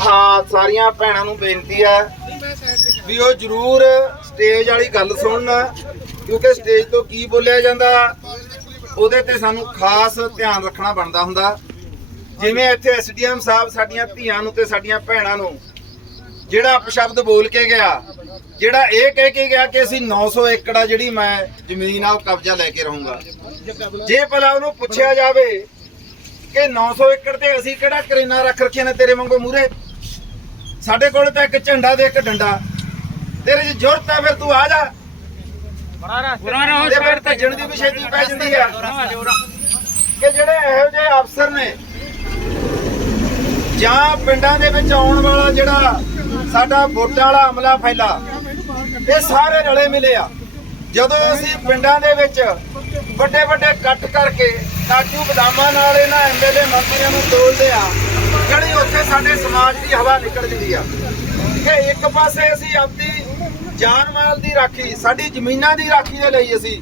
ਹਾਂ, ਸਾਰੀਆਂ ਭੈਣਾਂ ਨੂੰ ਬੇਨਤੀ ਹੈ ਵੀ ਉਹ ਜ਼ਰੂਰ ਸਟੇਜ ਵਾਲੀ ਗੱਲ ਸੁਣਨ, ਕਿਉਂਕਿ ਸਟੇਜ ਤੋਂ ਕੀ ਬੋਲਿਆ ਜਾਂਦਾ, ਉਹਦੇ ਤੇ ਸਾਨੂੰ ਖਾਸ ਧਿਆਨ ਰੱਖਣਾ ਬਣਦਾ ਹੁੰਦਾ। ਜਿਵੇਂ ਇੱਥੇ ਐਸਡੀਐਮ ਸਾਹਿਬ ਸਾਡੀਆਂ ਧੀਆਂ ਨੂੰ ਤੇ ਸਾਡੀਆਂ ਭੈਣਾਂ ਨੂੰ, ਜਿਹੜਾ ਅਪਸ਼ਬਦ ਬੋਲ ਕੇ ਗਿਆ, ਜਿਹੜਾ ਇਹ ਕਹਿ ਕੇ ਗਿਆ ਕਿ ਅਸੀਂ 900 ਏਕੜ ਆ ਜਿਹੜੀ ਮੈਂ ਜ਼ਮੀਨ ਆ, ਉਹ ਕਬਜ਼ਾ ਲੈ ਕੇ ਰਹੂੰਗਾ। ਜੇ ਭਲਾ ਉਹਨੂੰ ਪੁੱਛਿਆ ਜਾਵੇ ਕਿ 900 ਏਕੜ ਤੇ ਅਸੀਂ ਕਿਹੜਾ ਕਰੇਨਾ ਰੱਖ ਰੱਖਿਆ ਨੇ ਤੇਰੇ ਵਾਂਗੂ ਮੂਰੇ ਸਾਡੇ ਕੋਲ ਤਾਂ ਇੱਕ ਝੰਡਾ ਤੇ ਇੱਕ ਡੰਡਾ। ਤੇਰੇ 'ਚ ਜ਼ਰੂਰਤ ਹੈ ਫਿਰ ਤੂੰ ਆ ਜਾ। ਤੇ ਫਿਰ ਭੱਜਣ ਦੀ ਵੀ ਛੇਤੀ ਪੈ ਜਾਂਦੀ ਆ। ਕਿ ਜਿਹੜੇ ਇਹੋ ਜਿਹੇ ਅਫਸਰ ਨੇ ਜਾਂ ਪਿੰਡਾਂ ਦੇ ਵਿੱਚ ਆਉਣ ਵਾਲਾ ਜਿਹੜਾ ਸਾਡਾ ਵੋਟਾਂ ਵਾਲਾ ਅਮਲਾ ਫੈਲਾ ਇਹ ਸਾਰੇ ਰਲੇ ਮਿਲੇ ਆ। ਜਦੋਂ ਅਸੀਂ ਪਿੰਡਾਂ ਦੇ ਵਿੱਚ ਵੱਡੇ ਵੱਡੇ ਕੱਟ ਕਰਕੇ ਕਾਜੂ ਬਦਾਮਾਂ ਨਾਲ ਇਹਨਾਂ ਐਮਐਲਏ ਮੰਤਰੀਆਂ ਨੂੰ ਤੋਲਦੇ ਆ। ਜਿਹੜੀ ਉੱਥੇ ਸਾਡੇ ਸਮਾਜ ਦੀ ਹਵਾ ਨਿਕਲ ਜਾਂਦੀ ਆ। ਕਿ ਇੱਕ ਪਾਸੇ ਅਸੀਂ ਆਪਦੀ ਜਾਨ ਮਾਲ ਦੀ ਰਾਖੀ ਸਾਡੀ ਜ਼ਮੀਨਾਂ ਦੀ ਰਾਖੀ ਦੇ ਲਈ ਅਸੀਂ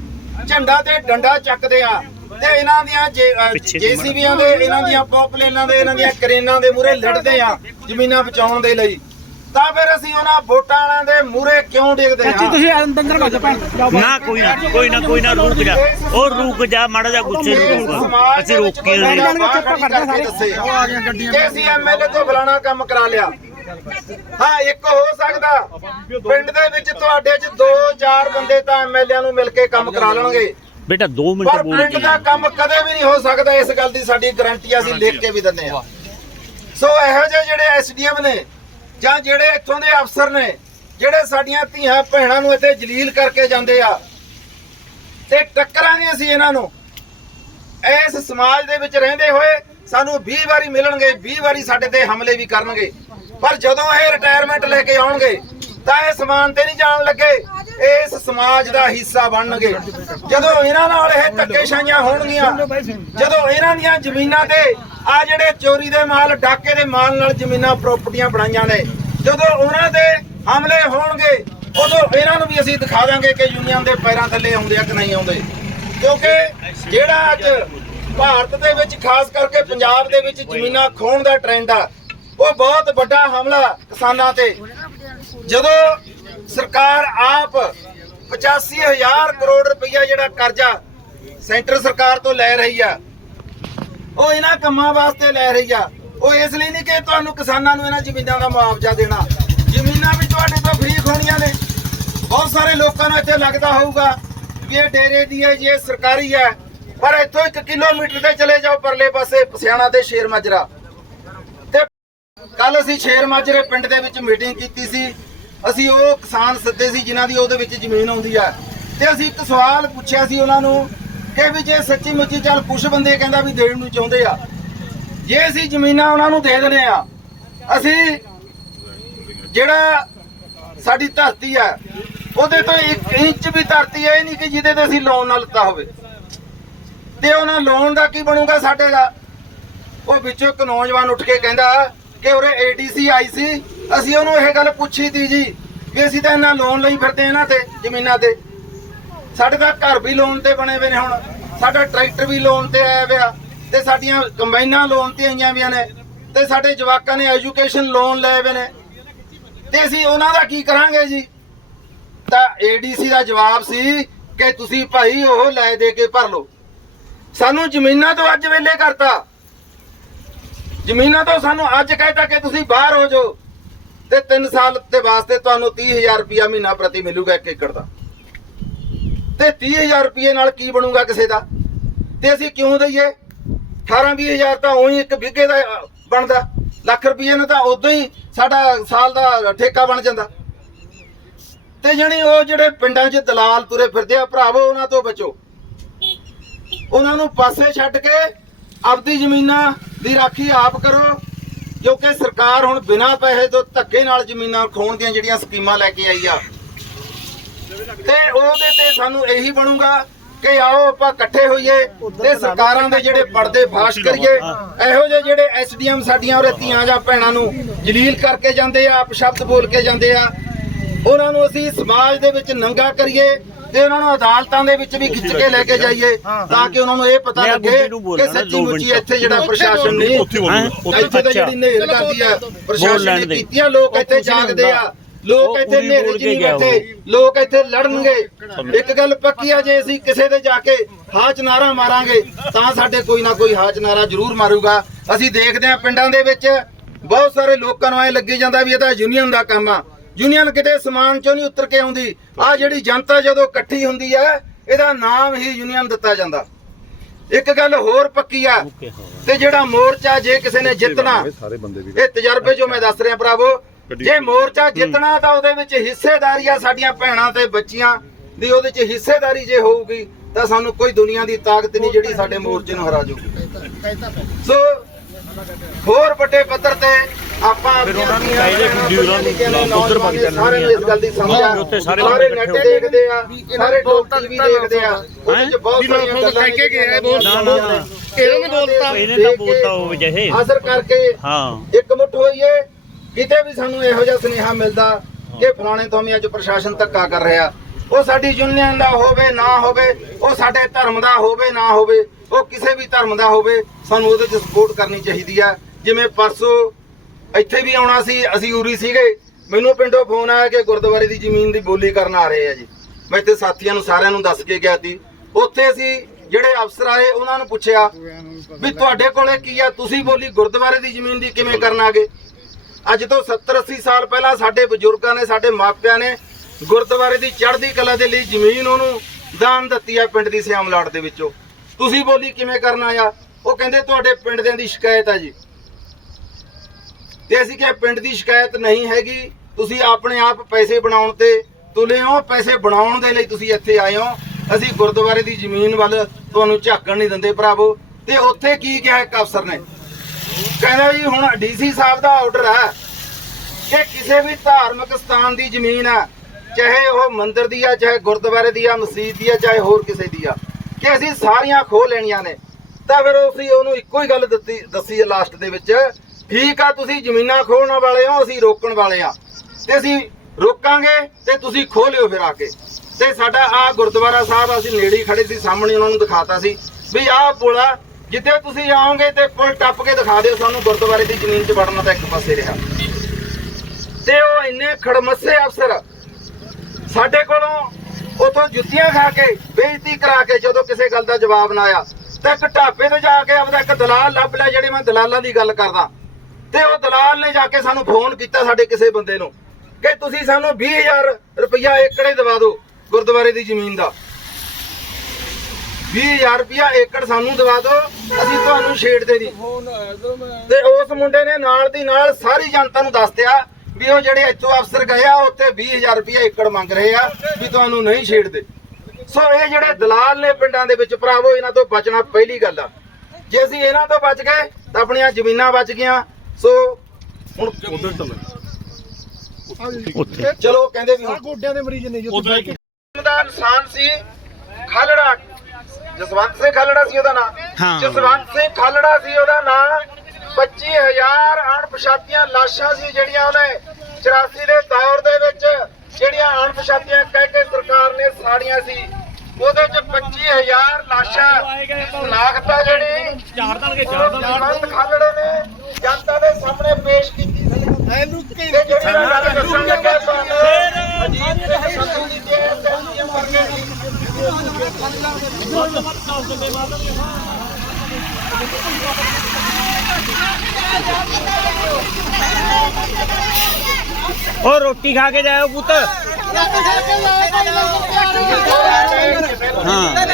ਝੰਡਾ ਤੇ ਡੰਡਾ ਚੱਕਦੇ ਆ। ਤੇ ਇਹਨਾਂ ਦੀਆਂ ਜੇਸੀਬੀਆਂ ਦੇ ਇਹਨਾਂ ਦੀਆਂ ਪੌਪਲੇਨਾਂ ਦੇ ਇਹਨਾਂ ਦੀਆਂ ਕਰੇਨਾਂ ਦੇ ਮੂਹਰੇ ਲੜਦੇ ਆ ਜ਼ਮੀਨਾਂ ਬਚਾਉਣ ਦੇ ਲਈ। ਤਾਂ ਫਿਰ ਅਸੀਂ ਉਹਨਾਂ ਵੋਟਾਂ ਵਾਲਿਆਂ ਦੇ ਮੂਹਰੇ ਕਿਉਂ ਡਿੱਗਦੇ ਆ ਤੁਸੀਂ ਅੰਦਰ ਭੱਜ ਜਾਓ ਬਾਹਰ। ਨਾ ਕੋਈ ਨਾ ਕੋਈ ਨਾ ਕੋਈ ਨਾ ਰੁਕ ਜਾ। ਉਹ ਰੁਕ ਜਾ ਮਾੜਾ ਜਾ ਗੁੱਸੇ ਨੂੰ ਰੁਕ ਅਸੀਂ ਰੋਕ ਕੇ ਨਹੀਂ। ਨਹੀਂ। ਕਿ ਅਸੀਂ ਐਮਐਲਏ ਤੋਂ ਫਲਾਣਾ ਕੰਮ ਕਰਾ ਲਿਆ ਹਾਂ ਇੱਕ ਹੋ ਸਕਦਾ। ਪਿੰਡ ਦੇ ਵਿੱਚ ਤੁਹਾਡੇ 'ਚ ਦੋ ਚਾਰ ਬੰਦੇ ਤਾਂ ਐਮਐਲਏ ਨੂੰ ਮਿਲ ਕੇ ਕੰਮ ਕਰਾ ਲੈਣਗੇ। ਬੇਟਾ 2 ਮਿੰਟ ਪਰ ਬੋਲ ਪਿੰਡ ਦਾ ਕੰਮ ਕਦੇ ਵੀ ਨਹੀਂ ਹੋ ਸਕਦਾ ਇਸ ਗੱਲ ਦੀ ਸਾਡੀ ਗਾਰੰਟੀ ਅਸੀਂ ਲਿਖ ਕੇ ਵੀ ਦਿੰਦੇ ਆ ਸੋ ਇਹੋ ਜਿਹੇ ਜਿਹੜੇ ਐਸਡੀਐਮ ਨੇ ਜਾਂ ਜਿਹੜੇ ਇੱਥੋਂ ਦੇ ਅਫਸਰ ਨੇ, ਜਿਹੜੇ ਸਾਡੀਆਂ ਧੀਆਂ ਭੈਣਾਂ ਨੂੰ ਇੱਥੇ ਜਲੀਲ ਕਰਕੇ ਜਾਂਦੇ ਆ, ਤੇ ਟੱਕਰਾਂਗੇ ਅਸੀਂ ਇਹਨਾਂ ਨੂੰ। ਇਸ ਸਮਾਜ ਦੇ ਵਿੱਚ ਰਹਿੰਦੇ ਹੋਏ ਸਾਨੂੰ 20 ਵਾਰੀ ਮਿਲਣਗੇ 20 ਵਾਰੀ ਸਾਡੇ ਤੇ ਹਮਲੇ ਵੀ ਕਰਨਗੇ। ਪਰ ਜਦੋਂ ਇਹ ਰਿਟਾਇਰਮੈਂਟ ਲੈ ਕੇ ਆਉਣਗੇ, ਤਾਂ ਇਹ ਸਮਾਨ ਤੇ ਨਹੀਂ ਜਾਣ ਲੱਗੇ। ਇਸ ਸਮਾਜ ਦਾ ਹਿੱਸਾ ਬਣਨਗੇ। ਜਦੋਂ ਇਹਨਾਂ ਨਾਲ ਇਹ ਧੱਕੇਸ਼ਾਹੀਆਂ ਹੋਣਗੀਆਂ, ਜਦੋਂ ਇਹਨਾਂ ਦੀਆਂ ਜ਼ਮੀਨਾਂ ਤੇ ਆ ਜਿਹੜੇ ਚੋਰੀ ਦੇ ਮਾਲ, ਡਾਕੇ ਦੇ ਮਾਲ ਨਾਲ ਜ਼ਮੀਨਾਂ, ਪ੍ਰਾਪਰਟੀਆਂ ਬਣਾਈਆਂ ਨੇ, ਜਦੋਂ ਉਹਨਾਂ ਦੇ ਹਮਲੇ ਹੋਣਗੇ, ਉਦੋਂ ਇਹਨਾਂ ਨੂੰ ਵੀ ਅਸੀਂ ਦਿਖਾ ਦਾਂਗੇ ਕਿ ਯੂਨੀਅਨ ਦੇ ਪੈਰਾਂ ਥੱਲੇ ਆਉਂਦੇ ਆ ਕਿ ਨਹੀਂ ਆਉਂਦੇ। ਕਿਉਂਕਿ ਜਿਹੜਾ ਅੱਜ ਭਾਰਤ ਦੇ ਵਿੱਚ, ਖਾਸ ਕਰਕੇ ਪੰਜਾਬ ਦੇ ਵਿੱਚ ਜ਼ਮੀਨਾਂ ਖੋਣ ਦਾ ਟ੍ਰੈਂਡ ਆ, ਉਹ ਬਹੁਤ ਵੱਡਾ ਹਮਲਾ ਕਿਸਾਨਾਂ ਤੇ। ਜਦੋਂ ਸਰਕਾਰ ਆਪ 85000 ਕਰੋੜ ਰੁਪਈਆ ਜਿਹੜਾ ਕਰਜ਼ਾ ਸੈਂਟਰ ਸਰਕਾਰ ਤੋਂ ਲੈ ਰਹੀ ਆ, ਉਹ ਇਹਨਾਂ ਕੰਮਾਂ ਵਾਸਤੇ ਲੈ ਰਹੀ ਆ। ਉਹ ਇਸ ਲਈ ਨਹੀਂ ਕਿ ਤੁਹਾਨੂੰ ਕਿਸਾਨਾਂ ਨੂੰ ਇਹਨਾਂ ਜ਼ਮੀਨਾਂ ਦਾ ਮੁਆਵਜ਼ਾ ਦੇਣਾ। ਜ਼ਮੀਨਾਂ ਵੀ ਤੁਹਾਡੇ ਤੋਂ ਫ੍ਰੀ ਹੋਣੀਆਂ ਨੇ। ਬਹੁਤ ਸਾਰੇ ਲੋਕਾਂ ਨੂੰ ਇੱਥੇ ਲੱਗਦਾ ਹੋਊਗਾ ਵੀ ਇਹ ਡੇਰੇ ਦੀ ਹੈ, ਜੀ, ਇਹ ਸਰਕਾਰੀ ਹੈ। ਪਰ ਇੱਥੋਂ 1 ਕਿਲੋਮੀਟਰ ਤੇ ਚਲੇ ਜਾਓ, ਪਰਲੇ ਪਾਸੇ ਪਸਿਆਣਾ ਤੇ ਸ਼ੇਰ ਮਾਜਰਾ। ਤੇ ਕੱਲ ਅਸੀਂ ਸ਼ੇਰ ਮਾਜਰੇ ਪਿੰਡ ਦੇ ਵਿੱਚ ਮੀਟਿੰਗ ਕੀਤੀ ਸੀ। ਅਸੀਂ ਉਹ ਕਿਸਾਨ ਸੱਦੇ ਸੀ ਜਿਨ੍ਹਾਂ ਦੀ ਉਹਦੇ ਵਿੱਚ ਜ਼ਮੀਨ ਆਉਂਦੀ ਆ। ਤੇ ਅਸੀਂ ਇੱਕ ਸਵਾਲ ਪੁੱਛਿਆ ਸੀ ਉਹਨਾਂ ਨੂੰ ਕਿ ਵੀ ਜੇ ਸੱਚੀ ਮੁੱਚੀ ਚੱਲ ਕੁਝ ਬੰਦੇ ਕਹਿੰਦਾ ਵੀ ਦੇਣ ਨੂੰ ਚਾਹੁੰਦੇ ਆ। ਜੇ ਅਸੀਂ ਜ਼ਮੀਨਾਂ ਉਹਨਾਂ ਨੂੰ ਦੇ ਦਿੰਦੇ ਆ, ਅਸੀਂ ਜਿਹੜਾ ਸਾਡੀ ਧਰਤੀ ਆ, ਉਹਦੇ ਤੋਂ 1 ਇੰਚ ਵੀ ਧਰਤੀ ਇਹ ਨਹੀਂ ਕਿ ਜਿਹਦੇ ਤੇ ਅਸੀਂ ਲੋਨ ਨਾ ਲਿੱਤਾ ਹੋਵੇ। ਤੇ ਉਹਨਾਂ ਲੋਨ ਦਾ ਕੀ ਬਣੂਗਾ ਸਾਡੇ ਦਾ? ਉਹ ਵਿੱਚੋਂ ਇੱਕ ਨੌਜਵਾਨ ਉੱਠ ਕੇ ਕਹਿੰਦਾ ਕਿ ਉਰੇ ਏਡੀਸੀ ਆਈ ਸੀ ਅਸੀਂ ਉਹਨੂੰ ਇਹ ਗੱਲ ਪੁੱਛੀ ਤੀ ਜੀ ਵੀ ਅਸੀਂ ਤਾਂ ਇਹਨਾਂ ਲੋਨ ਲਈ ਫਿਰਦੇ ਇਹਨਾਂ ਤੇ, ਜ਼ਮੀਨਾਂ ਤੇ। ਸਾਡੇ ਤਾਂ ਘਰ ਵੀ ਲੋਨ ਤੇ ਬਣੇ ਹੋਏ ਨੇ ਹੁਣ। ਸਾਡਾ ਟਰੈਕਟਰ ਵੀ ਲੋਨ ਤੇ ਆਇਆ ਹੋਇਆ ਤੇ ਸਾਡੀਆਂ ਕੰਬਾਈਨਾਂ ਲੋਨ ਤੇ ਆਈਆਂ ਹੋਈਆਂ ਨੇ। ਤੇ ਸਾਡੇ ਜਵਾਕਾਂ ਨੇ ਐਜੂਕੇਸ਼ਨ ਲੋਨ ਲਏ ਹੋਏ ਨੇ। ਤੇ ਅਸੀਂ ਉਹਨਾਂ ਦਾ ਕੀ ਕਰਾਂਗੇ ਜੀ? ਤਾਂ ਏਡੀਸੀ ਦਾ ਜਵਾਬ ਸੀ ਕਿ ਤੁਸੀਂ ਭਾਈ ਉਹ ਲੈ ਦੇ ਕੇ ਭਰ ਲਓ। ਸਾਨੂੰ ਜ਼ਮੀਨਾਂ ਤੋਂ ਅੱਜ ਵੇਲੇ ਕਰਤਾ। ਜ਼ਮੀਨਾਂ ਤੋਂ ਸਾਨੂੰ ਅੱਜ ਕਹਿਤਾ ਕਿ ਤੁਸੀਂ ਬਾਹਰ ਹੋ ਜਾਓ। ਤੇ 3 ਸਾਲ ਦੇ ਵਾਸਤੇ ਤੁਹਾਨੂੰ 30000 ਰੁਪਇਆ ਮਹੀਨਾ ਪ੍ਰਤੀ ਮਿਲੂਗਾ ਇੱਕ ਏਕੜ ਦਾ। ਤੇ 30000 ਰੁਪਏ ਨਾਲ ਕੀ ਬਣੂਗਾ ਕਿਸੇ ਦਾ? ਤੇ ਅਸੀਂ ਕਿਉਂ ਦਈਏ? 18 20000 ਤਾਂ ਉਹੀ ਇੱਕ ਵਿਗੇ ਦਾ ਬਣਦਾ। ਲੱਖ ਰੁਪਏ ਨੂੰ ਤਾਂ ਉਦੋਂ ਹੀ ਸਾਡਾ ਸਾਲ ਦਾ ਠੇਕਾ ਬਣ ਜਾਂਦਾ। ਤੇ ਜਣੀ ਉਹ ਜਿਹੜੇ ਪਿੰਡਾਂ 'ਚ ਦਲਾਲ ਤੁਰੇ ਫਿਰਦੇ ਆ, ਭਰਾਵੋ, ਉਹਨਾਂ ਤੋਂ ਬਚੋ। ਉਹਨਾਂ ਨੂੰ ਪਾਸੇ ਛੱਡ ਕੇ ਆਪਦੀ ਜ਼ਮੀਨਾਂ ਦੀ ਰਾਖੀ ਆਪ ਕਰੋ। ਕਿਉਂਕਿ ਸਰਕਾਰ ਹੁਣ ਬਿਨਾਂ ਪੈਸੇ ਤੋਂ ਧੱਕੇ ਨਾਲ ਜ਼ਮੀਨਾਂ ਖੋਣ ਦੀਆਂ ਜਿਹੜੀਆਂ ਸਕੀਮਾਂ ਲੈ ਕੇ ਆਈ ਆ, ਤੇ ਉਹਦੇ ਤੇ ਸਾਨੂੰ ਇਹੀ ਬਣੂਗਾ ਕਿ ਆਓ ਆਪਾਂ ਇਕੱਠੇ ਹੋਈਏ ਤੇ ਸਰਕਾਰਾਂ ਦੇ ਜਿਹੜੇ ਪਰਦੇ ਫਾਸ਼ ਕਰੀਏ। ਇਹੋ ਜਿਹੇ ਜਿਹੜੇ ਐਸਡੀਐਮ ਸਾਡੀਆਂ ਔਰ ਧੀਆਂ ਜਾਂ ਭੈਣਾਂ ਨੂੰ ਜਲੀਲ ਕਰਕੇ ਜਾਂਦੇ ਆ, ਅਪਸ਼ਬਦ ਬੋਲ ਕੇ ਜਾਂਦੇ ਆ, ਉਹਨਾਂ ਨੂੰ ਅਸੀਂ ਸਮਾਜ ਦੇ ਵਿੱਚ ਨੰਗਾ ਕਰੀਏ ਤੇ ਉਹਨਾਂ ਨੂੰ ਅਦਾਲਤਾਂ ਦੇ ਵਿੱਚ ਵੀ ਖਿੱਚ ਕੇ ਲੈ ਕੇ ਜਾਈਏ ਤਾਂ ਕਿ ਉਹਨਾਂ ਨੂੰ ਇਹ ਪਤਾ ਲੱਗੇ ਨੂੰ ਕਿ ਸੱਚੀ ਮੁੱਚੀ। ਇੱਥੇ ਜਿਹੜਾ ਪ੍ਰਸ਼ਾਸਨ? ਉੱਥੇ ਇੱਥੇ ਤਾਂ ਜਿਹੜੀ ਨੇਲ ਕਰਦੀ ਆ ਪ੍ਰਸ਼ਾਸਨ ਨੇ। ਕੀਤੀਆਂ ਲੋਕ ਇੱਥੇ ਜਾਗਦੇ ਆ। ਲੋਕ ਇੱਥੇ ਨੇਰੇ 'ਚ ਨਹੀਂ ਬੈਠੇ ਲੋਕ ਇੱਥੇ ਲੜਨਗੇ। ਇੱਕ ਗੱਲ ਪੱਕੀ ਆ ਜੇ ਅਸੀਂ ਕਿਸੇ ਦੇ ਜਾ ਕੇ ਹਾਚ ਨਾਰਾ ਮਾਰਾਂਗੇ ਤਾਂ ਸਾਡੇ ਕੋਈ ਨਾ ਕੋਈ ਹਾਚ ਨਾਰਾ ਜ਼ਰੂਰ ਮਾਰੂਗਾ। ਅਸੀਂ ਦੇਖਦੇ ਆ ਪਿੰਡਾਂ ਦੇ ਵਿੱਚ ਬਹੁਤ ਸਾਰੇ ਲੋਕਾਂ ਨੂੰ ਐ ਲੱਗੀ ਜਾਂਦਾ ਵੀ ਇਹ ਤਾਂ ਯੂਨੀਅਨ ਦਾ ਕੰਮ ਆ। ਯੂਨੀਅਨ ਕਿਤੇ ਸਮਾਨ ਚੋਂ ਨਹੀਂ ਉਤਰ ਕੇ ਆਉਂਦੀ। ਆ ਜਿਹੜੀ ਜਨਤਾ ਜਦੋਂ ਇਕੱਠੀ ਹੁੰਦੀ ਹੈ ਇਹਦਾ ਨਾਮ ਹੀ ਯੂਨੀਅਨ ਦਿੱਤਾ ਜਾਂਦਾ। ਇੱਕ ਗੱਲ ਹੋਰ ਪੱਕੀ ਆ ਤੇ ਜਿਹੜਾ ਮੋਰਚਾ ਜੇ ਕਿਸੇ ਨੇ ਜਿੱਤਣਾ ਇਹ ਤਜਰਬੇ ਜੋ ਮੈਂ ਦੱਸ ਰਿਹਾ ਭਰਾਵੋ ਜੇ ਮੋਰਚਾ ਜਿੱਤਣਾ ਤਾਂ ਉਹਦੇ ਵਿੱਚ ਹਿੱਸੇਦਾਰੀ ਆ ਸਾਡੀਆਂ ਭੈਣਾਂ ਤੇ ਬੱਚੀਆਂ ਦੀ ਉਹਦੇ ਵਿੱਚ ਹਿੱਸੇਦਾਰੀ ਜੇ ਹੋਊਗੀ ਤਾਂ ਸਾਨੂੰ ਕੋਈ ਦੁਨੀਆ ਦੀ ਤਾਕਤ ਨਹੀਂ ਜਿਹੜੀ ਸਾਡੇ ਮੋਰਚੇ ਨੂੰ ਹਰਾ ਜਾਊਗੀ ਸੋ ਹੋਰ ਵੱਡੇ ਪੱਧਰ ਤੇ ਆਪਾਂ ਫਿਰ ਉਹਨਾਂ ਨੂੰ ਚਾਹੀਦੇ ਵੀ ਉਹਨਾਂ ਨੂੰ ਉੱਧਰ ਭੱਜ ਜਾਣਾ ਸਾਰੇ ਨੂੰ ਇਸ ਗੱਲ ਦੀ ਸਮਝ ਆ। ਉੱਥੇ ਸਾਰੇ ਸਾਰੇ ਨੈਟ ਦੇਖਦੇ ਆ ਸਾਰੇ ਲੋਕ ਟੀਵੀ ਦੇਖਦੇ ਆ। ਉਹਦੇ ਵਿੱਚ ਬਹੁਤ ਸਾਰੀਆਂ ਗੱਲਾਂ ਕਹਿ ਕੇ ਗਿਆ ਬਹੁਤ ਨਾ, ਨਾ, ਨਾ। ਇਹਨਾਂ ਨੇ। ਬੋਲਤਾ ਇਹਨੇ ਤਾਂ ਬੋਲਤਾ ਹੋਵੇ ਜਿਹੇ ਅਸਰ ਕਰਕੇ ਹਾਂ। ਇੱਕ ਮੁੱਠ ਹੋਈਏ ਕਿਤੇ ਵੀ ਸਾਨੂੰ ਇਹੋ ਜਿਹਾ ਸੁਨੇਹਾ ਮਿਲਦਾ ਕਿ ਫਲਾਣੇ ਤੋਂ ਵੀ ਅੱਜ ਪ੍ਰਸ਼ਾਸਨ ਧੱਕਾ ਕਰ ਰਿਹਾ। ਉਹ ਸਾਡੀ ਯੂਨੀਅਨ ਦਾ ਹੋਵੇ ਨਾ ਹੋਵੇ ਉਹ ਸਾਡੇ ਧਰਮ ਦਾ ਹੋਵੇ ਨਾ ਹੋਵੇ ਉਹ ਕਿਸੇ ਵੀ ਧਰਮ ਦਾ ਹੋਵੇ ਸਾਨੂੰ ਉਹਦੇ 'ਚ ਸਪੋਰਟ ਕਰਨੀ ਚਾਹੀਦੀ ਆ। ਜਿਵੇਂ ਪਰਸੋਂ ਇੱਥੇ ਵੀ ਆਉਣਾ ਸੀ, ਅਸੀਂ ਉਰੀ ਸੀਗੇ। ਮੈਨੂੰ ਪਿੰਡੋਂ ਫੋਨ ਆਇਆ ਕਿ ਗੁਰਦੁਆਰੇ ਦੀ ਜ਼ਮੀਨ ਦੀ ਬੋਲੀ ਕਰਨ ਆ ਰਹੇ ਆ ਜੀ। ਮੈਂ ਇੱਥੇ ਸਾਥੀਆਂ ਨੂੰ ਸਾਰਿਆਂ ਨੂੰ ਦੱਸ ਕੇ ਗਿਆ ਸੀ। ਉੱਥੇ ਅਸੀਂ ਜਿਹੜੇ ਅਫਸਰ ਆਏ, ਉਹਨਾਂ ਨੂੰ ਪੁੱਛਿਆ ਵੀ ਤੁਹਾਡੇ ਕੋਲੇ ਕੀ ਆ? ਤੁਸੀਂ ਬੋਲੀ ਗੁਰਦੁਆਰੇ ਦੀ ਜ਼ਮੀਨ ਦੀ ਕਿਵੇਂ ਕਰਨ ਆਗੇ ਅੱਜ ਤੋਂ 70 80 ਸਾਲ ਪਹਿਲਾਂ ਸਾਡੇ ਬਜ਼ੁਰਗਾਂ ਨੇ, ਸਾਡੇ ਮਾਪਿਆਂ ਨੇ ਗੁਰਦੁਆਰੇ ਦੀ ਚੜ੍ਹਦੀ ਕਲਾ ਦੇ ਲਈ ਜ਼ਮੀਨ ਉਹਨੂੰ ਦਾਨ ਦਿੱਤੀ ਆ ਪਿੰਡ ਦੀ ਸਿਆਮਲਾਟ ਦੇ ਵਿੱਚੋਂ। ਤੁਸੀਂ ਬੋਲੀ ਕਿਵੇਂ ਕਰਨ ਆਇਆ ਉਹ ਕਹਿੰਦੇ, ਤੁਹਾਡੇ ਪਿੰਡ ਦੇ ਦੀ ਸ਼ਿਕਾਇਤ ਆ ਜੀ। ਤੇ ਅਸੀਂ ਕਿਹਾ ਪਿੰਡ ਦੀ ਸ਼ਿਕਾਇਤ ਨਹੀਂ ਹੈਗੀ, ਤੁਸੀਂ ਆਪਣੇ ਆਪ ਪੈਸੇ ਬਣਾਉਣ ਤੇ ਤੁਲੇ ਹੋ, ਪੈਸੇ ਬਣਾਉਣ ਦੇ ਲਈ ਤੁਸੀਂ ਇੱਥੇ ਆਏ ਹੋ। ਅਸੀਂ ਗੁਰਦੁਆਰੇ ਦੀ ਜ਼ਮੀਨ ਵੱਲ ਤੁਹਾਨੂੰ ਝਾਕਣ ਨਹੀਂ ਦਿੰਦੇ ਭਰਾਵੋ। ਤੇ ਉੱਥੇ ਕੀ ਕਿਹਾ ਇੱਕ ਅਫਸਰ ਨੇ? ਕਹਿੰਦਾ ਜੀ ਹੁਣ ਡੀਸੀ ਸਾਹਿਬ ਦਾ ਆਰਡਰ ਹੈ ਕਿ ਕਿਸੇ ਵੀ ਧਾਰਮਿਕ ਸਥਾਨ ਦੀ ਜ਼ਮੀਨ ਆ ਚਾਹੇ ਉਹ ਮੰਦਿਰ ਦੀ ਆ, ਚਾਹੇ ਗੁਰਦੁਆਰੇ ਦੀ ਆ, ਮਸਜਿਦ ਦੀ ਆ, ਚਾਹੇ ਹੋਰ ਕਿਸੇ ਦੀ ਆ, ਕਿ ਅਸੀਂ ਸਾਰੀਆਂ ਖੋਹ ਲੈਣੀਆਂ ਨੇ। ਤਾਂ ਫਿਰ ਅਸੀਂ ਉਹਨੂੰ ਇੱਕੋ ਹੀ ਗੱਲ ਦਿੱਤੀ, ਦੱਸੀ ਲਾਸਟ ਦੇ ਵਿੱਚ ਠੀਕ ਆ, ਤੁਸੀਂ ਜ਼ਮੀਨਾਂ ਖੋਲਣ ਵਾਲੇ ਹੋ, ਅਸੀਂ ਰੋਕਣ ਵਾਲੇ ਆ। ਤੇ ਅਸੀਂ ਰੋਕਾਂਗੇ ਤੇ ਤੁਸੀਂ ਖੋਹ ਲਿਓ ਫਿਰ ਆ ਕੇ। ਤੇ ਸਾਡਾ ਆ ਗੁਰਦੁਆਰਾ ਸਾਹਿਬ, ਅਸੀਂ ਨੇੜੇ ਖੜੇ ਸੀ, ਸਾਹਮਣੇ ਉਹਨਾਂ ਨੂੰ ਦਿਖਾਤਾ ਸੀ। ਵੀ ਆਹ ਪੁਲ ਆ, ਜਿੱਥੇ ਤੁਸੀਂ ਆਓਗੇ ਤੇ ਪੁਲ ਟੱਪ ਕੇ ਦਿਖਾ ਦਿਓ ਸਾਨੂੰ, ਗੁਰਦੁਆਰੇ ਦੀ ਜ਼ਮੀਨ 'ਚ ਵੜਨਾ ਤਾਂ ਇੱਕ ਪਾਸੇ ਰਿਹਾ। ਤੇ ਉਹ ਇੰਨੇ ਖੜਮੱਸੇ ਅਫਸਰ ਸਾਡੇ ਕੋਲੋਂ ਉਥੋਂ ਜੁੱਤੀਆਂ ਖਾ ਕੇ, ਬੇਇੱਜ਼ਤੀ ਕਰਾ ਕੇ ਜਦੋਂ ਕਿਸੇ ਗੱਲ ਦਾ ਜਵਾਬ ਨਾ ਆਇਆ, ਤਾਂ ਇੱਕ ਢਾਬੇ ਤੇ ਜਾ ਕੇ ਆਪਦਾ ਇੱਕ ਦਲਾਲ ਲੱਭ ਲਿਆ ਜਿਹੜੇ ਮੈਂ ਦਲਾਲਾਂ ਦੀ ਗੱਲ ਕਰਦਾ। ਤੇ ਉਹ ਦਲਾਲ ਨੇ ਜਾ ਕੇ ਸਾਨੂੰ ਫੋਨ ਕੀਤਾ ਸਾਡੇ ਕਿਸੇ ਬੰਦੇ ਨੂੰ ਕਿ ਤੁਸੀਂ ਸਾਨੂੰ 20000 ਰੁਪਇਆ ਏਕੜੇ ਦਵਾ ਦਿਓ ਗੁਰਦੁਆਰੇ ਦੀ ਜ਼ਮੀਨ ਦਾ। 20000 ਰੁਪਇਆ ਏਕੜ ਸਾਨੂੰ ਦਵਾ ਦਿਓ ਅਸੀਂ ਤੁਹਾਨੂੰ ਛੇੜਦੇ ਨਹੀਂ ਤੇ ਉਸ ਮੁੰਡੇ ਨੇ ਨਾਲ ਦੀ ਨਾਲ ਸਾਰੀ ਜਨਤਾ ਨੂੰ ਦੱਸ ਦਿਆ ਵੀ ਉਹ ਜਿਹੜੇ ਇੱਥੋਂ ਅਫਸਰ ਗਏ ਆ ਉੱਥੇ 20000 ਰੁਪਇਆ ਏਕੜ ਮੰਗ ਰਹੇ ਆ ਵੀ ਤੁਹਾਨੂੰ ਨਹੀਂ ਛੇੜਦੇ। ਸੋ ਇਹ ਜਿਹੜੇ ਦਲਾਲ ਨੇ ਪਿੰਡਾਂ ਦੇ ਵਿੱਚ ਭਰਾਵੋ ਇਹਨਾਂ ਤੋਂ ਬਚਣਾ ਪਹਿਲੀ ਗੱਲ ਆ। ਜੇ ਅਸੀਂ ਇਹਨਾਂ ਤੋਂ ਬਚ ਗਏ ਤਾਂ ਆਪਣੀਆਂ ਜ਼ਮੀਨਾਂ ਬਚ ਗਈਆਂ ਸੋ ਹੁਣ ਉੱਥੇ ਚਲੋ ਕਹਿੰਦੇ ਵੀ ਹੁਣ ਗੋਡਿਆਂ ਦੇ ਮਰੀਜ਼ ਨੇ ਜੀ ਦਾ ਇਨਸਾਨ ਸੀ ਖਾਲੜਾ। ਜਸਵੰਤ ਸਿੰਘ ਖਾਲੜਾ ਸੀ ਉਹਦਾ ਨਾਮ ਹਾਂ। ਜਸਵੰਤ ਸਿੰਘ ਖਾਲੜਾ ਸੀ ਉਹਦਾ ਨਾਮ 25000 ਅਣਪਛਾਤੀਆਂ ਲਾਸ਼ਾਂ ਸੀ ਜਿਹੜੀਆਂ ਉਹਨੇ 84 ਦੇ ਦੌਰ ਦੇ ਵਿੱਚ ਜਿਹੜੀਆਂ ਅਣਪਛਾਤੀਆਂ ਕਹਿ ਕੇ ਸਰਕਾਰ ਨੇ ਸਾੜੀਆਂ ਸੀ। ਉਹਦੇ ਚ 25000 ਲਾਸ਼ਾਂ ਸ਼ਨਾਖਤਾ ਜਿਹੜੀ ਚਾਰ ਦਣਗੇ ਜਸਵੰਤ ਖਾਲੜੇ ਨੇ ਜਨਤਾ ਦੇ ਸਾਹਮਣੇ ਪੇਸ਼ ਕੀਤੀ ਮੈਂ ਗੱਲ ਦੱਸਣ ਲੱਗਾ ਤੁਹਾਨੂੰ ਅਜੀਤ ਸਿੰਘ ਸੰਧੂ ਦੀ ਉਹ ਰੋਟੀ ਖਾ ਕੇ ਜਾਇਓ ਪੁੱਤ। ਹਾਂ।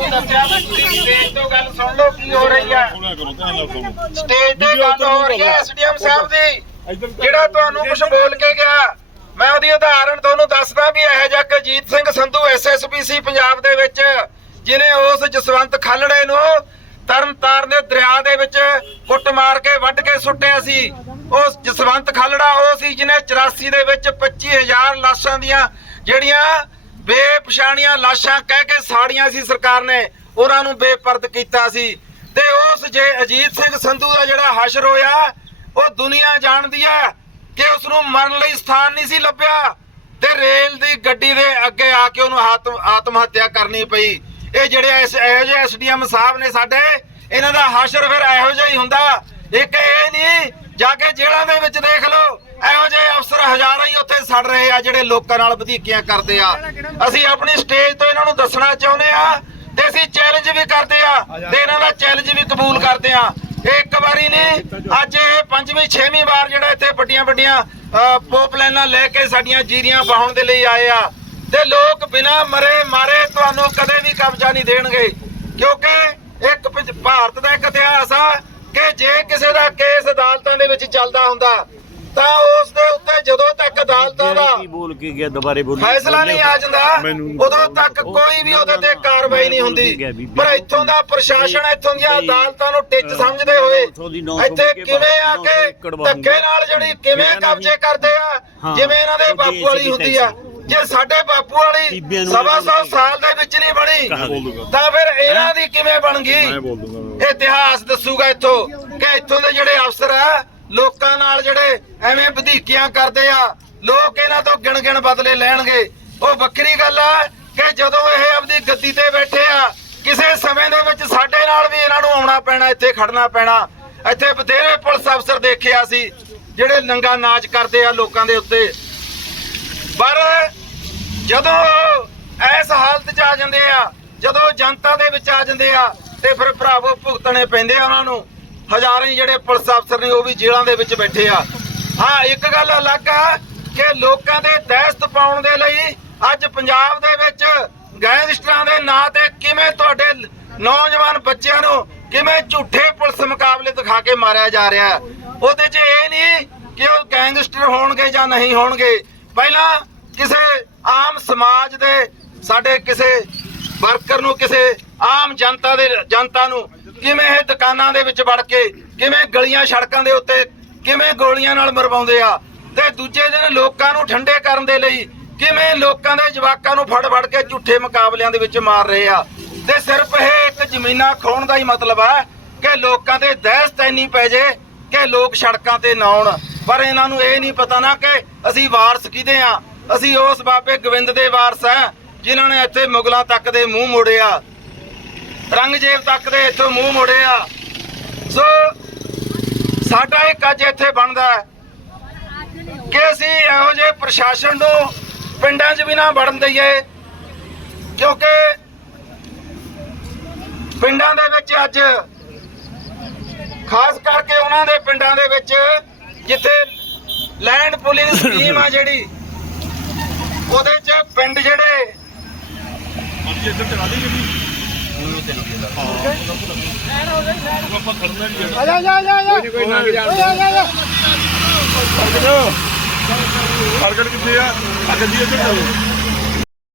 ਸਟੇਜ ਤੋਂ ਗੱਲ ਸੁਣ ਲਓ ਕੀ ਹੋ ਰਹੀ ਹੈ ਸਟੇਜ ਤੇ ਗੱਲ ਹੋ ਰਹੀ ਹੈ ਐਸਡੀਐਮ ਸਾਹਿਬ ਦੀ ਜਿਹੜਾ ਤੁਹਾਨੂੰ ਕੁਝ ਬੋਲ ਕੇ ਗਿਆ ਮੈਂ ਉਹਦੀ ਉਦਾਹਰਣ ਤੁਹਾਨੂੰ ਦੱਸਦਾ ਵੀ ਇਹ ਜਿਹਾ ਅਜੀਤ ਸਿੰਘ ਸੰਧੂ ਐਸਐਸਪੀਸੀ ਪੰਜਾਬ ਦੇ ਵਿੱਚ ਜਿਨੇ ਉਸ ਜਸਵੰਤ ਖਾਲੜੇ ਨੂੰ ਤਰਨਤਾਰਨ ਦੇ ਦਰਿਆ ਦੇ ਵਿੱਚ ਕੁੱਟ ਮਾਰ ਕੇ ਵੱਢ ਕੇ ਸੁੱਟਿਆ ਸੀ। ਉਹ ਜਸਵੰਤ ਖਾਲੜਾ, ਉਹ ਸੀ ਜਿਨੇ 84 ਦੇ ਵਿੱਚ 25000 ਲਾਸ਼ਾਂ ਦੀਆਂ ਜਿਹੜੀਆਂ ਬੇਪਛਾਣੀਆਂ ਲਾਸ਼ਾਂ ਕਹਿ ਕੇ ਸਾੜੀਆਂ ਸੀ ਸਰਕਾਰ ਨੇ, ਉਹਨਾਂ ਨੂੰ ਬੇਪਰਦ ਕੀਤਾ ਸੀ। ਤੇ ਉਸ ਜੇ ਅਜੀਤ ਸਿੰਘ ਸੰਧੂ ਦਾ ਜਿਹੜਾ ਹਸ਼ਰ ਹੋਇਆ, ਉਹ ਦੁਨੀਆ ਜਾਣਦੀ ਹੈ ਕਿ ਉਸ ਨੂੰ ਮਰਨ ਲਈ ਸਥਾਨ ਨਹੀਂ ਸੀ ਲੱਭਿਆ ਤੇ ਰੇਲ ਦੀ ਗੱਡੀ ਦੇ ਅੱਗੇ ਆ ਕੇ ਉਹਨੂੰ ਆਤਮ ਆਤਮ ਹੱਤਿਆ ਕਰਨੀ ਪਈ। ਇਹ ਜਿਹੜੇ ਇਹੋ ਜਿਹੇ ਐਸਡੀਐਮ ਸਾਹਿਬ ਨੇ ਸਾਡੇ, ਇਹਨਾਂ ਦਾ ਹਾਸ਼ਰ ਫਿਰ ਇਹੋ ਜਿਹਾ ਹੀ ਹੁੰਦਾ। ਇੱਕ ਇਹ ਨਹੀਂ, ਜਾ ਕੇ ਜੇਲ੍ਹਾਂ ਦੇ ਵਿੱਚ ਦੇਖ ਲਓ, ਇਹੋ ਜਿਹੇ ਅਫਸਰ ਹਜ਼ਾਰਾਂ ਹੀ ਉੱਥੇ ਸੜ ਰਹੇ ਆ, ਜਿਹੜੇ ਲੋਕਾਂ ਨਾਲ ਵਧੀਕੀਆਂ ਕਰਦੇ ਆ। ਅਸੀਂ ਆਪਣੀ ਸਟੇਜ ਤੋਂ ਇਹਨਾਂ ਨੂੰ ਦੱਸਣਾ ਚਾਹੁੰਦੇ ਆ ਤੇ ਅਸੀਂ ਚੈਲੰਜ ਵੀ ਕਰਦੇ ਆ ਤੇ ਇਹਨਾਂ ਦਾ ਚੈਲੰਜ ਵੀ ਕਬੂਲ ਕਰਦੇ ਆ। ਇਹ ਇੱਕ ਵਾਰੀ ਨਹੀਂ, ਅੱਜ ਇਹ ਪੰਜਵੀਂ, ਛੇਵੀਂ ਵਾਰ ਜਿਹੜਾ ਇੱਥੇ ਵੱਡੀਆਂ ਵੱਡੀਆਂ ਪੋਪ ਲਾਈਨਾਂ ਲੈ ਕੇ ਸਾਡੀਆਂ ਜੀਰੀਆਂ ਵਾਹਣ ਦੇ ਲਈ ਆਏ ਆ। ਤੇ ਲੋਕ ਬਿਨਾ ਮਰੇ ਮਾਰੇ ਤੁਹਾਨੂੰ ਕਦੇ ਵੀ ਕਬਜ਼ਾ ਨਹੀਂ ਦੇਣਗੇ। ਕਿਉਂਕਿ ਇੱਕ ਭਾਰਤ ਦਾ ਇੱਕ ਇਤਿਹਾਸ ਆ ਕਿ ਜੇ ਕਿਸੇ ਦਾ ਕੇਸ ਅਦਾਲਤਾਂ ਦੇ ਵਿੱਚ ਚੱਲਦਾ ਹੁੰਦਾ ਤਾਂ ਉਸ ਦੇ ਉੱਤੇ ਜਦੋਂ ਤੱਕ ਅਦਾਲਤਾਂ ਦਾ ਕੀ ਬੋਲ ਕੇ ਗਿਆ ਦੁਬਾਰੇ ਬੋਲ। ਫੈਸਲਾ ਨਹੀਂ ਆ ਜਾਂਦਾ ਉਦੋਂ ਤੱਕ ਕੋਈ ਵੀ ਉਹਦੇ ਤੇ ਕਾਰਵਾਈ ਨਹੀਂ ਹੁੰਦੀ। ਪਰ ਇੱਥੋਂ ਦਾ ਪ੍ਰਸ਼ਾਸਨ ਇੱਥੋਂ ਦੀਆਂ ਅਦਾਲਤਾਂ ਨੂੰ ਟਿੱਚ ਸਮਝਦੇ ਹੋਏ ਇੱਥੇ ਕਿਵੇਂ ਆ ਕੇ ਧੱਕੇ ਨਾਲ ਜਿਹੜੀ ਕਿਵੇਂ ਕਬਜ਼ੇ ਕਰਦੇ ਆ ਜਿਵੇਂ ਇਹਨਾਂ ਦੇ ਬਾਪੂ ਵਾਲੀ ਹੁੰਦੀ ਆ। ਜੇ ਸਾਡੇ ਬਾਪੂ ਵਾਲੀ ਸਵਾ ਸੌ ਸਾਲ ਦੇ ਵਿੱਚ ਨਹੀਂ ਬਣੀ ਤਾਂ ਫਿਰ ਇਹਨਾਂ ਦੀ ਕਿਵੇਂ ਬਣ ਗਈ? ਇਤਿਹਾਸ ਦੱਸੂਗਾ ਇੱਥੋਂ ਕਿ ਇੱਥੋਂ ਦੇ ਜਿਹੜੇ ਅਫਸਰ ਆ ਲੋਕਾਂ ਨਾਲ ਜਿਹੜੇ ਐਵੇਂ ਵਧੀਕੀਆਂ ਕਰਦੇ ਆ ਲੋਕ ਇਹਨਾਂ ਤੋਂ ਗਿਣ ਗਿਣ ਬਦਲੇ ਲੈਣਗੇ। ਉਹ ਵੱਖਰੀ ਗੱਲ ਆ ਕਿ ਜਦੋਂ ਇਹ ਆਪਦੀ ਗੱਦੀ ਤੇ ਬੈਠੇ ਆ ਕਿਸੇ ਸਮੇਂ ਦੇ ਵਿੱਚ ਸਾਡੇ ਨਾਲ ਵੀ ਇਹਨਾਂ ਨੂੰ ਆਉਣਾ ਪੈਣਾ ਇੱਥੇ ਖੜਨਾ ਪੈਣਾ। ਇੱਥੇ ਬਥੇਰੇ ਪੁਲਿਸ ਅਫਸਰ ਦੇਖਿਆ ਸੀ ਜਿਹੜੇ ਨੰਗਾ ਨਾਚ ਕਰਦੇ ਆ ਲੋਕਾਂ ਦੇ ਉੱਤੇ। ਪਰ ਜਦੋਂ ਇਸ ਹਾਲਤ 'ਚ ਆ ਜਾਂਦੇ ਆ, ਜਦੋਂ ਜਨਤਾ ਦੇ ਵਿੱਚ ਆ ਜਾਂਦੇ ਆ, ਤੇ ਫਿਰ ਭਰਾਵੋ ਭੁਗਤਣੇ ਪੈਂਦੇ ਆ ਉਹਨਾਂ ਨੂੰ। ਹਜ਼ਾਰਾਂ ਹੀ ਜਿਹੜੇ ਪੁਲਿਸ ਅਫਸਰ ਨੇ ਉਹ ਵੀ ਜੇਲ੍ਹਾਂ ਦੇ ਵਿੱਚ ਬੈਠੇ ਆ। ਹਾਂ, ਇੱਕ ਗੱਲ ਅਲੱਗ ਆ ਕਿ ਲੋਕਾਂ ਦੇ ਦਹਿਸ਼ਤ ਪਾਉਣ ਦੇ ਲਈ ਅੱਜ ਪੰਜਾਬ ਦੇ ਵਿੱਚ ਗੈਂਗਸਟਰਾਂ ਦੇ ਨਾਂ ਤੇ ਕਿਵੇਂ ਤੁਹਾਡੇ ਨੌਜਵਾਨ ਬੱਚਿਆਂ ਨੂੰ ਕਿਵੇਂ ਝੂਠੇ ਪੁਲਿਸ ਮੁਕਾਬਲੇ ਦਿਖਾ ਕੇ ਮਾਰਿਆ ਜਾ ਰਿਹਾ ਉਹਦੇ 'ਚ ਇਹ ਨਹੀਂ ਕਿ ਉਹ ਗੈਂਗਸਟਰ ਹੋਣਗੇ ਜਾਂ ਨਹੀਂ ਹੋਣਗੇ। ਪਹਿਲਾਂ ਕਿਸੇ ਆਮ ਸਮਾਜ ਦੇ ਸਾਡੇ ਕਿਸੇ ਵਰਕਰ ਨੂੰ, ਕਿਸੇ ਆਮ ਜਨਤਾ ਦੇ, ਜਨਤਾ ਨੂੰ ਕਿਵੇਂ ਇਹ ਦੁਕਾਨਾਂ ਦੇ ਵਿੱਚ ਵੜ ਕੇ, ਕਿਵੇਂ ਗਲੀਆਂ ਸੜਕਾਂ ਦੇ ਉੱਤੇ, ਕਿਵੇਂ ਗੋਲੀਆਂ ਨਾਲ ਮਰਵਾਉਂਦੇ ਆ ਤੇ ਦੂਜੇ ਦਿਨ ਲੋਕਾਂ ਨੂੰ ਠੰਡੇ ਕਰਨ ਦੇ ਲਈ ਕਿਵੇਂ ਲੋਕਾਂ ਦੇ ਜਵਾਕਾਂ ਨੂੰ ਫੜ ਫੜ ਕੇ ਝੂਠੇ ਮੁਕਾਬਲਿਆਂ ਦੇ ਵਿੱਚ ਮਾਰ ਰਹੇ ਆ। ਤੇ ਸਿਰਫ ਇਹ ਇੱਕ ਜ਼ਮੀਨਾਂ ਖੋਣ ਦਾ ਹੀ ਮਤਲਬ ਹੈ ਕਿ ਲੋਕਾਂ ਦੇ ਦਹਿਸ਼ਤ ਇੰਨੀ ਪੈ ਜੇ ਕਿ ਲੋਕ ਸੜਕਾਂ ਤੇ ਨਾ ਆਉਣ। ਪਰ ਇਹਨਾਂ ਨੂੰ ਇਹ ਨਹੀਂ ਪਤਾ ਨਾ ਕਿ ਅਸੀਂ ਵਾਰਸ ਕਿਹਦੇ ਆ ਅਸੀਂ ਉਸ ਬਾਬੇ ਗੋਬਿੰਦ ਦੇ ਵਾਰਸ ਆ ਜਿਨ੍ਹਾਂ ਨੇ ਇੱਥੇ ਮੁਗਲਾਂ ਤੱਕ ਦੇ ਮੂੰਹ ਮੋੜਿਆ। ਰੰਗਜੇਬ ਤੱਕ ਦੇ ਇੱਥੋਂ ਮੂੰਹ ਮੋੜਿਆ। ਸੋ, ਸਾਡਾ ਇੱਕ ਅੱਜ ਇੱਥੇ ਬਣਦਾ ਕਿ ਅਸੀਂ ਇਹੋ ਜਿਹੇ ਪ੍ਰਸ਼ਾਸਨ ਨੂੰ ਪਿੰਡਾਂ 'ਚ ਵੀ ਨਾ ਵੜਨ ਦਈਏ, ਕਿਉਂਕਿ ਪਿੰਡਾਂ ਦੇ ਵਿੱਚ ਅੱਜ, ਖਾਸ ਕਰਕੇ ਉਹਨਾਂ ਦੇ ਪਿੰਡਾਂ ਦੇ ਵਿੱਚ, ਜਿੱਥੇ ਲੈਂਡ ਪੁਲਿੰਗ ਸਕੀਮ ਆ ਜਿਹੜੀ ਉਹਦੇ 'ਚ ਪਿੰਡ ਜਿਹੜੇ ਆ ਜਾ ਜਾ ਜਾ ਜਾ ਕੋਈ ਨਾ ਜਾ ਜਾ ਪ੍ਰਗਟ ਕਿੱਥੇ ਆ ਆ ਗੱਡੀ ਇੱਧਰ ਚੱਲੋ